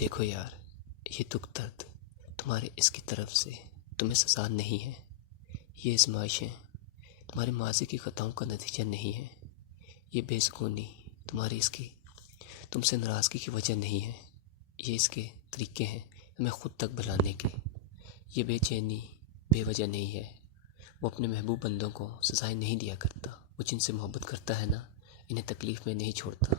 دیکھو یار، یہ دکھ درد تمہارے اس کی طرف سے تمہیں سزا نہیں ہے. یہ آزمائشیں تمہارے ماضی کی خطاؤں کا نتیجہ نہیں ہے. یہ بے سکونی تم سے ناراضگی کی وجہ نہیں ہے. یہ اس کے طریقے ہیں ہمیں خود تک بلانے کے. یہ بے چینی بے وجہ نہیں ہے. وہ اپنے محبوب بندوں کو سزائیں نہیں دیا کرتا. وہ جن سے محبت کرتا ہے نا، انہیں تکلیف میں نہیں چھوڑتا.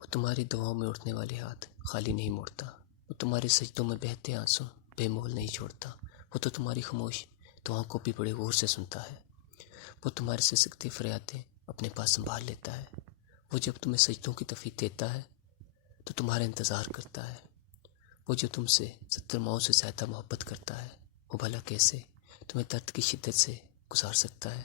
وہ تمہاری دعاؤں میں اٹھنے والے ہاتھ خالی نہیں موڑتا. وہ تمہارے سجدوں میں بہتے آنسوں بے مول نہیں چھوڑتا. وہ تو تمہاری خاموش دعاؤں کو بھی بڑے غور سے سنتا ہے. وہ تمہارے سے سکتے فریادیں اپنے پاس سنبھال لیتا ہے. وہ جب تمہیں سجدوں کی تفیق دیتا ہے تو تمہارا انتظار کرتا ہے. وہ جو تم سے 70 ماؤں سے زیادہ محبت کرتا ہے، وہ بھلا کیسے تمہیں درد کی شدت سے گزار سکتا ہے؟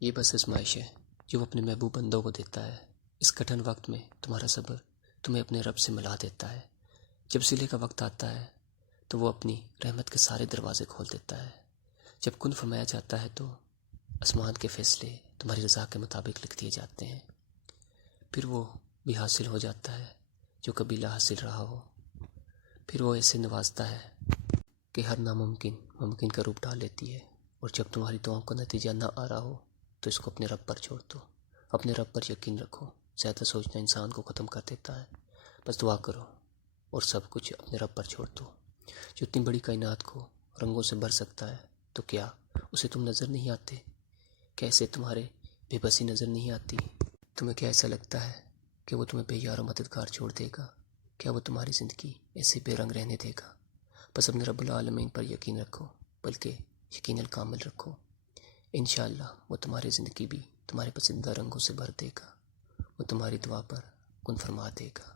یہ بس آزمائش ہے جو وہ اپنے محبوب بندوں کو دیتا ہے. اس کٹھن وقت میں تمہارا صبر تمہیں اپنے رب سے ملا دیتا ہے. جب صلح کا وقت آتا ہے تو وہ اپنی رحمت کے سارے دروازے کھول دیتا ہے. جب کن فرمایا جاتا ہے تو آسمان کے فیصلے تمہاری رضا کے مطابق لکھ دیے جاتے ہیں. پھر وہ بھی حاصل ہو جاتا ہے جو کبھی لا حاصل رہا ہو. پھر وہ ایسے نوازتا ہے کہ ہر ناممکن ممکن کا روپ ڈال لیتی ہے. اور جب تمہاری دعاؤں کا نتیجہ نہ آ رہا ہو تو اس کو اپنے رب پر چھوڑ دو. اپنے رب پر یقین رکھو. زیادہ سوچنا انسان کو ختم کر دیتا ہے. بس دعا کرو اور سب کچھ اپنے رب پر چھوڑ دو. جو اتنی بڑی کائنات کو رنگوں سے بھر سکتا ہے تو کیا اسے تم نظر نہیں آتے؟ کیسے تمہارے بے بسی نظر نہیں آتی؟ تمہیں کیا ایسا لگتا ہے کہ وہ تمہیں بے یار و مددگار چھوڑ دے گا؟ کیا وہ تمہاری زندگی ایسے بے رنگ رہنے دے گا؟ بس اپنے رب العالمین پر یقین رکھو، بلکہ یقین الکامل رکھو. انشاءاللہ وہ تمہاری زندگی بھی تمہارے پسندیدہ رنگوں سے بھر دے گا. وہ تمہاری دعا پر کن فرما دے گا.